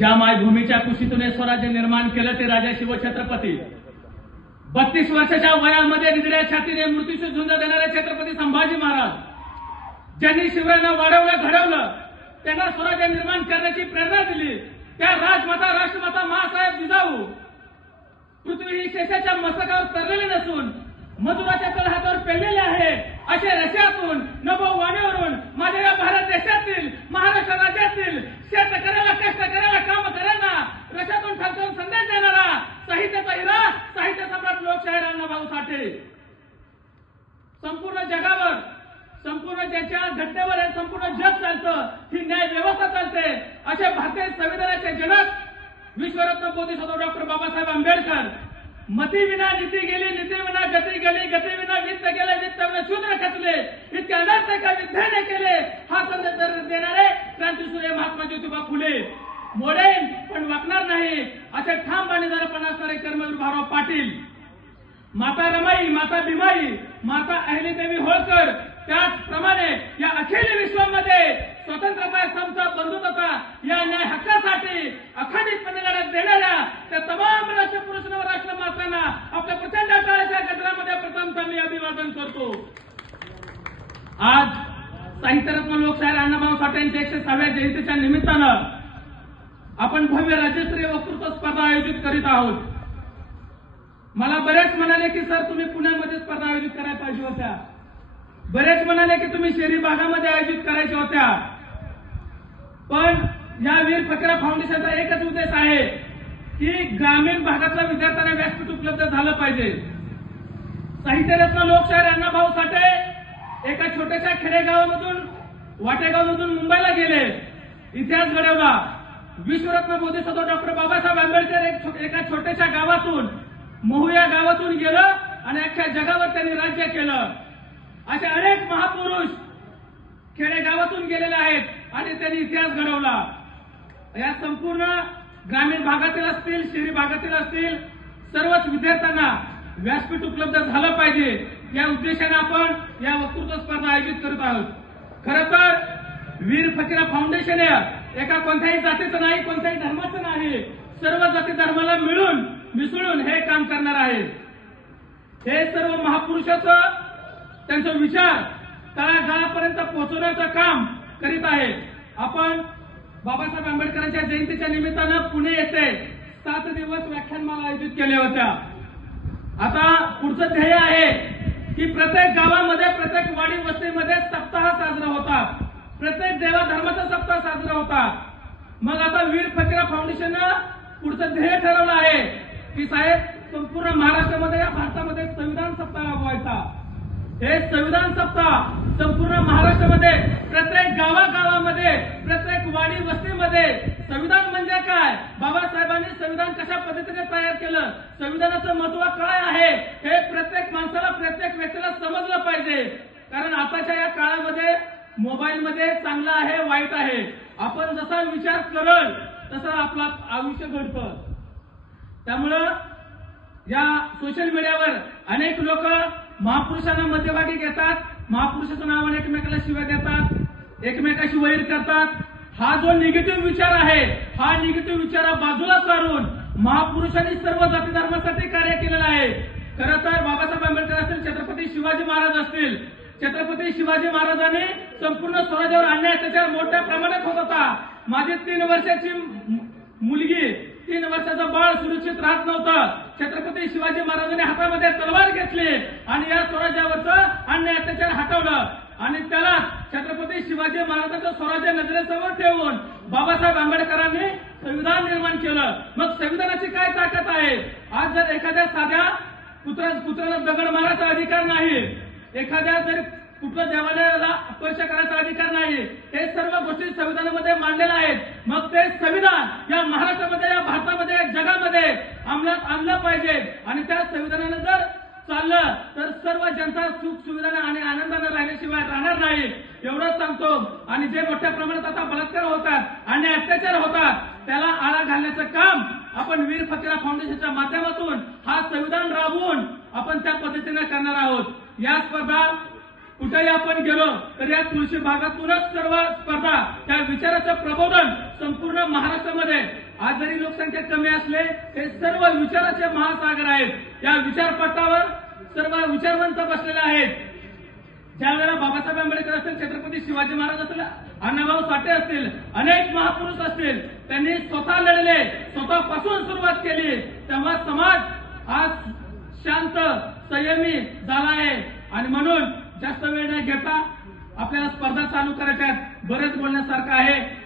ज्या मायभूमीच्या कुशीतून स्वराज्य निर्माण केलं ते राजा शिवछत्रपती, 32 वर्षाच्या वयामध्ये निधड्या छातीने मृत्यूशी झुंज देणारे छत्रपती संभाजी महाराज, ज्यांनी शिवरायांना वाढवलं घडवलं, त्यांना स्वराज्य निर्माण करण्याची प्रेरणा दिली, त्या राजमाता राष्ट्रमाता महासाहेब जिजाऊ पृथ्वी ही शेषाच्या मस्तकावर तरलेली नसून मजुराच्या तळहातावर पेललेले आहे, अशा रश्यातून नभोवाणीवरून माझ्या या भारत देशातील महाराष्ट्र राज्यातील शेतकऱ्याला कष्टकऱ्याला कामकऱ्यांना रश्यातून ठरकवून संदेश देणारा साहित्याचा हिरा साहित्य सम्राट लोकशाहीर अण्णाभाऊ साठे संपूर्ण जगावर संपूर्ण ज्याच्या घटनेवर हे संपूर्ण जग चालतं, ही न्याय व्यवस्था चालते, असे भारतीय संविधानाचे जनक विश्वरत्न बोधिसत्व डॉक्टर बाबासाहेब आंबेडकर मती विना नीती गेली, नीती विना गती गेली, गती विना वित्त गेले, वित्त विना शूद्र खचले, इतके अनर्थ विद्याने केले, हा संदेश देणारे क्रांतीसूर्य महात्मा ज्योतिबा फुले मोडेन पण वाकणार नाही असे ठाम बाणेदारपणा असणारे कर्मवीर भाऊराव पाटील, माता रमाई, माता भीमाई, माता अहिल्यादेवी होळकर, त्याचप्रमाणे या अखिल विश्वामध्ये स्वतंत्रता, समता, बंधुता या न्याय हक्कासाठी अखंडितपणे लढत देणाऱ्या त्या तमाम राष्ट्रपुरुष व राष्ट्रमातांना आपल्या प्रचंड काळाच्या गजरामध्ये प्रथमतः मी अभिवादन करतो। आज साहित्यरत्न लोकशाहीर अण्णाभाऊ साठे यांच्या 106व्या जयंतीच्या निमित्तानं आपण भव्य राज्यस्तरीय वक्तृत्व स्पर्धा आयोजित करीत आहोत। मला बरेच म्हणाले की सर तुम्ही पुण्यामध्ये स्पर्धा आयोजित करायला पाहिजे होत्या, बरेच म्हणाले की तुम्ही शहरी भागामध्ये आयोजित करायच्या होत्या, पण या वीर फकीरा फाउंडेशनचा एकच उद्देश आहे की ग्रामीण भागातल्या विद्यार्थ्यांना व्यासपीठ उपलब्ध झालं पाहिजे। साहित्यरत्न लोकशाहीर अण्णाभाऊ साठे एका छोट्याशा खेडेगावामधून वाटेगावमधून मुंबईला गेले, इतिहास घडवला। विश्वरत्न बोधिसत्व डॉक्टर बाबासाहेब आंबेडकर एका छोट्याशा गावातून महू या गावातून गेलं आणि अख्ख्या जगावर त्यांनी राज्य केलं। असे अनेक महापुरुष खेडेगावातून गेलेले आहेत आणि त्यांनी इतिहास घडवला। या संपूर्ण ग्रामीण भागातील असतील, शहरी भागातील असतील, सर्वच विद्यार्थ्यांना व्यासपीठ उपलब्ध झालं पाहिजे या उद्देशाने आपण या वक्तृत्व स्पर्धा आयोजित करत आहोत। खरं तर वीर फकीरा फाउंडेशन एका कोणत्याही जातीचं नाही, कोणत्याही धर्माचं नाही, सर्व जाती धर्माला मिळून मिसळून हे काम करणार आहे। हे सर्व महापुरुषाचं त्यांचा विचार तळागाळापर्यंत पोहोचवण्याचं काम करीत आहे। आपण बाबासाहेब आंबेडकरांच्या जयंतीच्या निमित्तानं पुणे येथे 7 दिवस व्याख्यानमाला आयोजित केल्या होत्या। आता पुढचं ध्येय आहे की प्रत्येक गावामध्ये, प्रत्येक वाडी वस्तीमध्ये सप्ताह साजरा होतात, प्रत्येक देवा धर्माचा सप्ताह साजरा होतात। मग आता वीर फकीरा फाउंडेशननं पुढचं ध्येय ठरवलं आहे की साहेब संपूर्ण महाराष्ट्रामध्ये या भारतामध्ये संविधान सप्ताह राबवायचा। हे संविधान सप्ताह संपूर्ण महाराष्ट्रामध्ये प्रत्येक गावागावामध्ये, प्रत्येक वाडी वस्तीमध्ये संविधान म्हणजे काय, बाबासाहेबांनी संविधान कशा पद्धतीने तयार केलं, संविधानाचं महत्व काय आहे हे प्रत्येक माणसाला, प्रत्येक व्यक्तीला समजलं पाहिजे। कारण आताच्या या काळामध्ये मोबाईलमध्ये चांगलं आहे, वाईट आहे, आपण जसा विचार करल तसं आपलं आयुष्य घडतं। त्यामुळं या सोशल मीडियावर अनेक लोक महापुरुषांना मध्यभागी घेतात, महापुरुषाच्या नावाने एकमेकाला शिव्या देतात, एकमेकाशी वैर करतात। हा जो निगेटिव्ह विचार आहे, हा निगेटिव्ह विचार बाजूला सारून महापुरुषांनी सर्व जाती धर्मासाठी कार्य केलेलं आहे। खरं तर बाबासाहेब आंबेडकर असतील, छत्रपती शिवाजी महाराज असतील, छत्रपती शिवाजी महाराजांनी संपूर्ण स्वराज्यावर अन्याय अत्याचार मोठ्या प्रमाणात होत होता। माझी 3 वर्षाची मुलगी, 3 वर्षाचं बाळ सुरक्षित राहत नव्हतं, छत्रपती शिवाजी महाराजांनी हातामध्ये तलवार घेतली आणि या स्वराज्यावरचं अन्याय अत्याचार हटवलं आणि त्याला छत्रपती शिवाजी महाराजांचं स्वराज्य नजरेसमोर ठेवून बाबासाहेब आंबेडकरांनी संविधान निर्माण केलं। मग संविधानाची काय ताकद आहे? आज जर एखाद्या साध्या पुत्राला दगड मारायचा अधिकार नाही, एखाद्या जर कुठल्या देवालयाला स्पर्श करायचा अधिकार नाही, हे सर्व गोष्टी संविधानामध्ये मांडलेल्या आहेत। मग ते संविधान या महाराष्ट्रामध्ये, या भारतामध्ये, या जगामध्ये अंमलात आणलं पाहिजे आणि त्या संविधानानं जर चाललं तर सर्व जनता सुख सुविधाने आणि आनंदाने राहिल्याशिवाय राहणार नाही, एवढंच सांगतो। आणि जे मोठ्या प्रमाणात आता बलात्कार होतात आणि अत्याचार होतात त्याला आळा घालण्याचं काम आपण वीर फकीरा फाउंडेशनच्या माध्यमातून हा संविधान राबवून आपण त्या पद्धतीने करणार आहोत। या स्पर्धा कुठेही आपण गेलो तर या तुळशी भागातूनच सर्व स्पर्धा त्या विचाराचं प्रबोधन संपूर्ण महाराष्ट्रामध्ये आज जरी लोकसंख्या कमी असले हे सर्व विचाराचे महासागर आहेत। या विचारपटावर सर्व विचारवंत बसलेले आहेत। ज्या वेळेला बाबासाहेब आंबेडकर असतील, छत्रपती शिवाजी महाराज असतील, अण्णाभाऊ साठे असतील, अनेक महापुरुष असतील, त्यांनी स्वतः लढले, स्वतःपासून सुरुवात केली, तेव्हा समाज आज शांत संयमी झाला आहे। आणि म्हणून जास्त वेळ न घेता आपल्याला स्पर्धा चालू करायच्या आहेत। बरेच बोलण्यासारखं आहे।